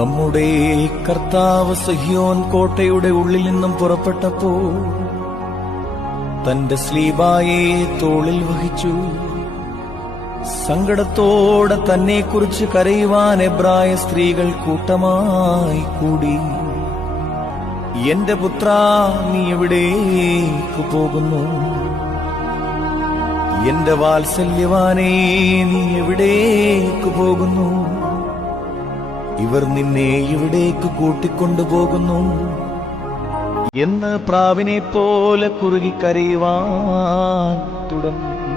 നമ്മുടെ കർത്താവ് സിഹ്യോൻ കോട്ടയുടെ ഉള്ളിൽ നിന്നും പുറപ്പെട്ടപ്പോൾ തന്റെ സ്ലീബായെ തോളിൽ വഹിച്ചു. സങ്കടത്തോടെ തന്നെക്കുറിച്ച് കരയുവാൻ എബ്രായ സ്ത്രീകൾ കൂട്ടമായി കൂടി. എന്റെ പുത്രാ, നീ എവിടേക്ക് പോകുന്നു? എന്റെ വാത്സല്യവാനേ, നീ എവിടേക്ക് പോകുന്നു? ഇവർ നിന്നെ എവിടേക്ക് കൂട്ടിക്കൊണ്ടുപോകുന്നു എന്ന് പ്രാവിനെ പോലെ കുറുകിക്കരയുവാൻ തുടങ്ങി.